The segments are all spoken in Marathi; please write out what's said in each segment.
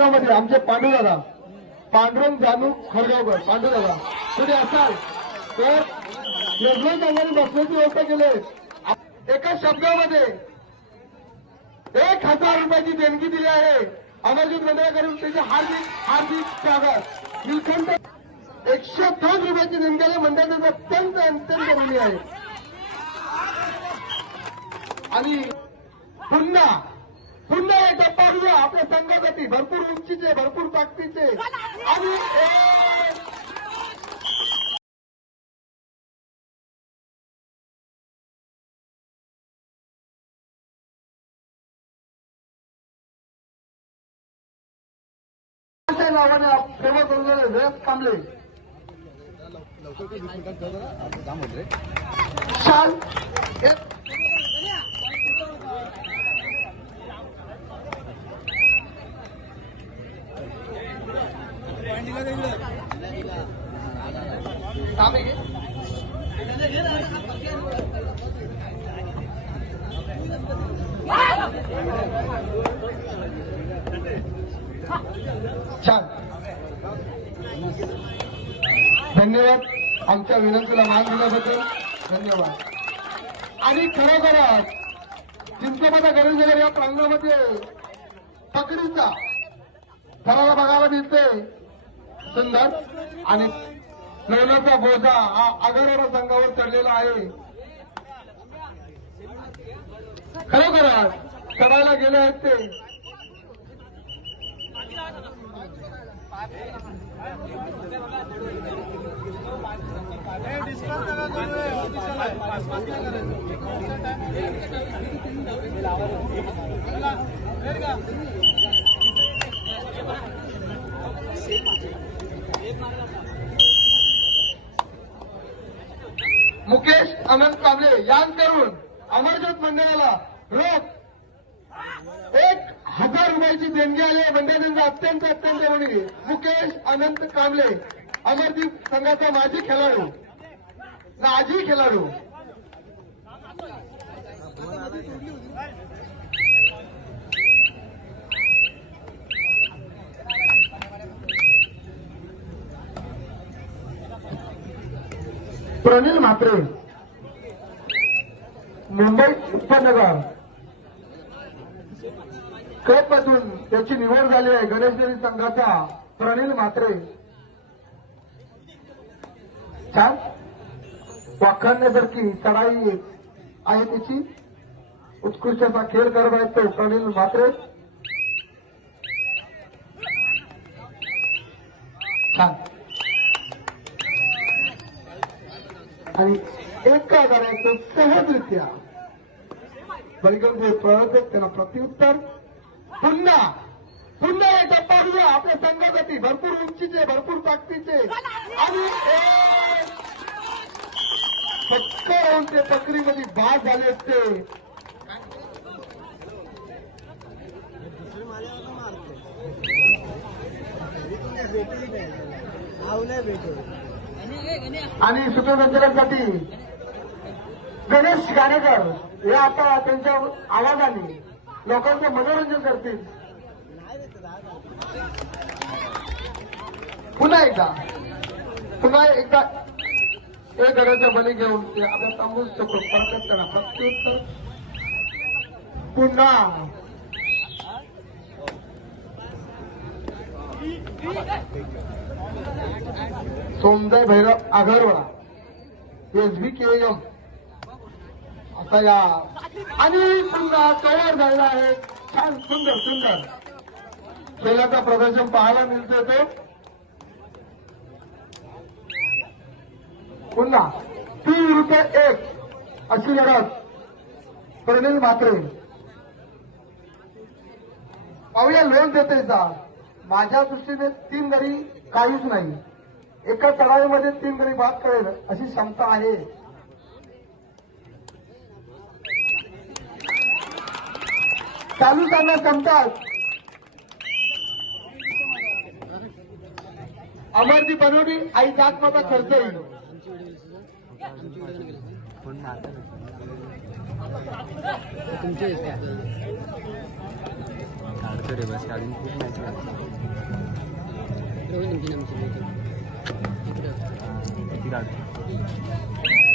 संघामध्ये आमचे पांडुदादा पांडुरंग जानू खरगावकर पांडुदादा तुम्ही असाल. तर निर्मळ संघाने बसण्याची व्यवस्था केली एका शब्दामध्ये एक हजार रुपयाची देणगी दिली आहे. अमरजीत मंडळाकडून त्याचे हार्दिक हार्दिक स्वागत. निलखंड एकशे दोन रुपयाची देणगी आहे मंडळाचं अत्यंत अंतर ऋणी आहे. आणि पुन्हा पुन्हा एक टप्पा उडूया आपल्या संघासाठी भरपूर उंचीचे भरपूर ताकदीचे. आणि नावाने रस कांबळे शाल छान. धन्यवाद. आमच्या विनंतीला मान दिल्याबद्दल धन्यवाद. आणि खरोखरच चिंचोबाचा गणेशनगर या प्रांगणामध्ये पकडीचा थराला बघायला मिळते सुंदर आणि लग्नाचा बोजा हा आघाडीवर संघावर चढलेला आहे. खरोखर चढायला गेले आहेत ते मुकेश अनंत कांबळे यांकडून अमरज्योत मंडळाला रोख. एक हजार रुपयाची देणगी आली. आहे मंडळांचा अत्यंत अत्यंत मुलगी मुकेश अनंत कांबळे. अमरदीप संघाचा माजी खेळाडू. माजी खेळाडू. प्रनिल म्हात्रे. मुंबई उपनगर. क्लबमधून त्याची निवड झाली आहे गणेशगिरी संघाचा प्रनिल म्हात्रे. छान. वाखाणण्यासारखी चढाई आहे त्याची उत्कृष्ट असा खेळ करत आहेत तो प्रनिल म्हात्रे. छान. आणि एका करायचं सहजरित्या बलगंगे प्रवर्तक त्यांना प्रत्युत्तर. पुन्हा पुन्हा एक टप्पा उडूया आपल्या संघासाठी. भरपूर उंचीचे भरपूर ताकदीचे. आणि पक्क फक्त राहून ते पकडीमध्ये बाद झाले असते. आणि सूत्रसंचालनासाठी गणेश गाणेकर हे आता त्यांच्या आवाजाने लोकांचं मनोरंजन करतील. पुन्हा एकदा पुन्हा एकदा एक गण्याचा बली घेऊन ते आता सांगू शकतो परत करा प्रत्युत्तर पुन्हा. सोमदय भैरव आघाडवाडा एस बी के एम. तयार आणि पुन्हा तयार झालेला आहे. छान सुंदर सुंदर. खेळाचं प्रदर्शन पाहायला मिळते ते. पुन्हा तीन रुपये एक. अशी लढत प्रणील म्हात्रे. पाहूया लोन देते जा. माझ्या दृष्टीने तीन गरी काहीच नाही. एका तळावीमध्ये तीन गरी बाद करेल अशी क्षमता आहे. चालू त्यांना क्षमतात अमरजी बनवली आई आत्माचा खर्च येईल बस काढून खूप मॅच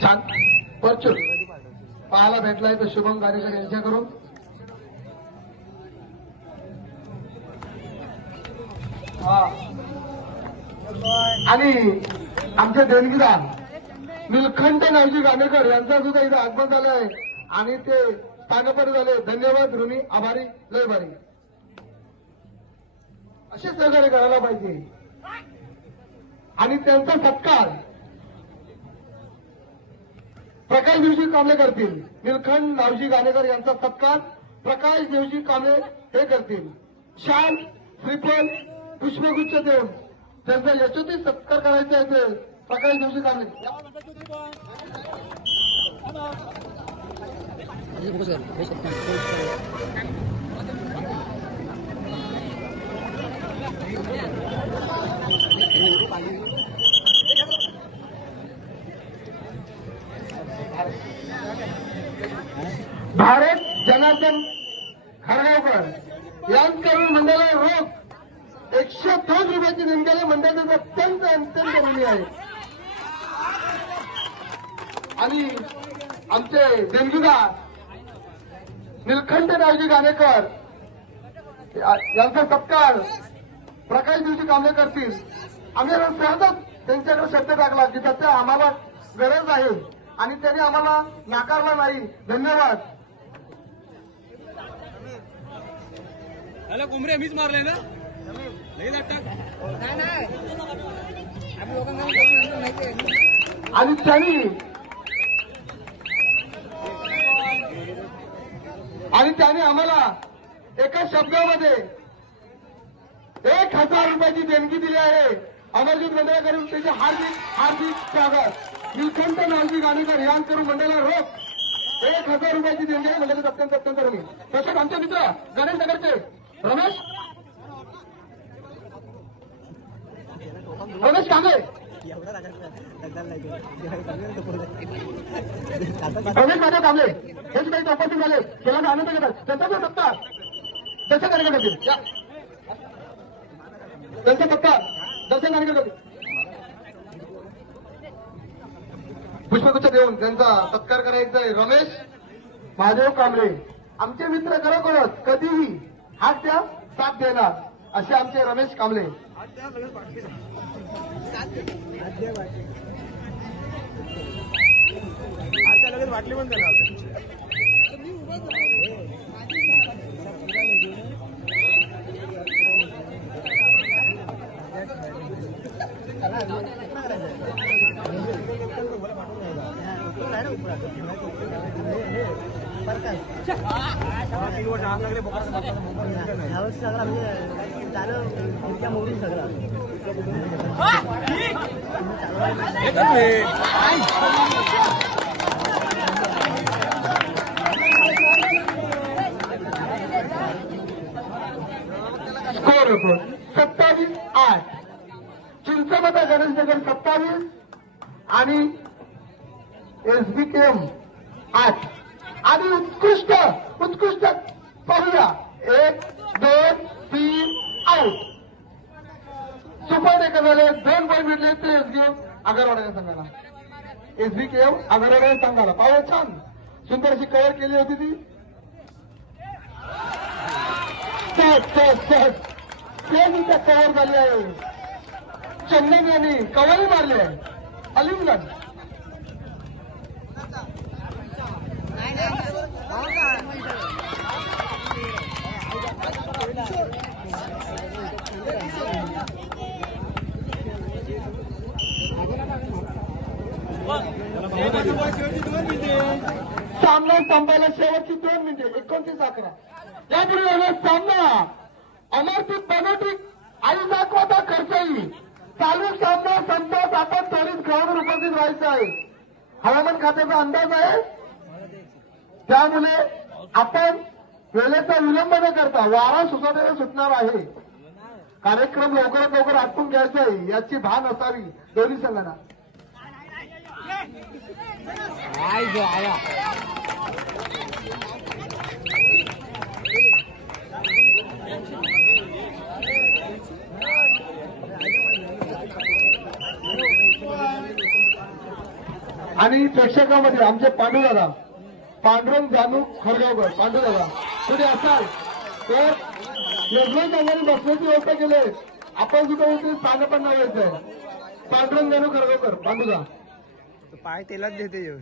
छान. परचूर पाहायला भेटलाय तर शुभम गारेकर यांच्याकडून हा. आणि आमचे देणगीदार निलखंड नावजी गाणेकर यांचा सुद्धा इथं आगमन झालं आहे आणि ते स्थानपर झाले. धन्यवाद ऋणी. आभारी. लय भारी. असे सहकार्य करायला पाहिजे. आणि त्यांचा सत्कार प्रकाश देवजी कांबळे करतील. निलखंड नावजी गाणेकर यांचा सत्कार प्रकाश देवजी कांबळे हे करतील. शाल श्रीफल पुष्पगुच्छ देऊन त्यांचा यशोचित सत्कार करायचा असेल सकाळी दिवशी देवजी Thank you जनार्दन खरगावकर यांकडून मंडळाला रोख एकशे दोन रुपयाची नेमक्याला मंडळाचं अत्यंत अत्यंत ऋणी आहे. आणि आमचे देणगीदार निलखंड रावजी गाणेकर या- यांचा सत्कार प्रकाश दिवशी कांबळे करतील. आम्ही सहजच त्यांच्याकडे शब्द टाकला की सध्या आम्हाला गरज आहे. आणि त्यांनी आम्हाला नाकारला नाही. धन्यवाद. अरे कोंबड्या मीच मारले ना? अटक आणि त्यांनी आणि त्याने आम्हाला एका शब्दामध्ये एक हजार रुपयाची देणगी दिली आहे. अमरजीत मंडळाकडून त्याचे हार्दिक हार्दिक स्वागत. निलखंड नावजी गाणेकर यांकडून मंडळाला रोख. एक हजार रुपयाची देणगी आहे मंडळाचं अत्यंत अत्यंत ऋणी तसेच आमचे मित्र गणेश नगरचे. रमेश? रमेश कांबळे रमेश कांबळे हे सुद्धा इथे उपस्थित झाले. त्याला आनंद घेतात त्यांचा या. त्यांचा करतील पुष्पगुच्छ देऊन त्यांचा सत्कार करायचा आहे. रमेश महादेव कांबळे. आमचे मित्र खरोखरच कधीही हात द्या साथ देणार असे आमचे रमेश कांबळे. लगेच वाटली पण त्याला यावर्षी सगळा म्हणजे चालू सत्तावीस आठ. चिंचमता गणेशनगर सत्तावीस आणि एसबीकेएम आठ. आणि उत्कृष्ट उत्कृष्ट पाहूया. एक दोन तीन आउट सुपर एक झाले दोन बॉल भेटले ते एसबीएम आगरवाड्याने संघाला. एसबीकेएम आगरवाड्याने संघाला. पाहूया छान. सुंदर अशी कव्हर केली होती ती. कव्हर झाली आहे. चेन्नई यांनी कव्हरही मारली आहे. अलिंगन सामना संपायला शेवटची दोन मिनिटे एकोणतीस अकरा. त्यापुढे झाला सामना. अमरदीप बनोटी आणि दाखवता खर्चही चालू सामना संपत आपण त्वरित ग्राउंडवर उपस्थित व्हायचं आहे. हवामान खात्याचा अंदाज आहे. त्यामुळे आपण वेळेचा विलंब न करता वारा सुसाट्याने सुटणार आहे. कार्यक्रम लवकरात लवकर आटपून घ्यायचा आहे याची भान असावी. दोन्ही संघांना. आणि प्रेक्षकामध्ये आमचे पांडू दादा पांडुरंग जानू खरगावकर पांडू दादा तुम्ही असाल. तर लग्न दादाने बसण्याची व्यवस्था केले आपण सुद्धा सांग पण नाही यायचंय पांडुरंग जानू पांडू पांडुदा તો પાય તેલ જ દેતી